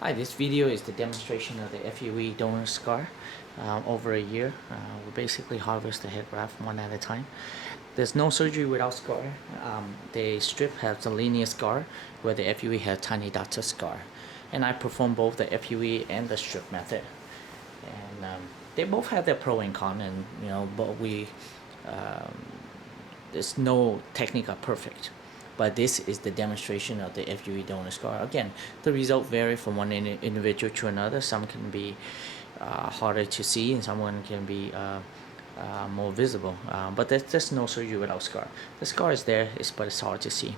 Hi, this video is the demonstration of the FUE donor scar. Over a year, we basically harvest the hair graft one at a time. There's no surgery without scar. The strip has a linear scar where the FUE has tiny dots of scar. And I perform both the FUE and the strip method. And they both have their pro and con, and but there's no technique are perfect. But this is the demonstration of the FUE donor scar. Again, the result vary from one individual to another. Some can be harder to see, and someone can be more visible. But there's just no surgery without scar. The scar is there, but it's hard to see.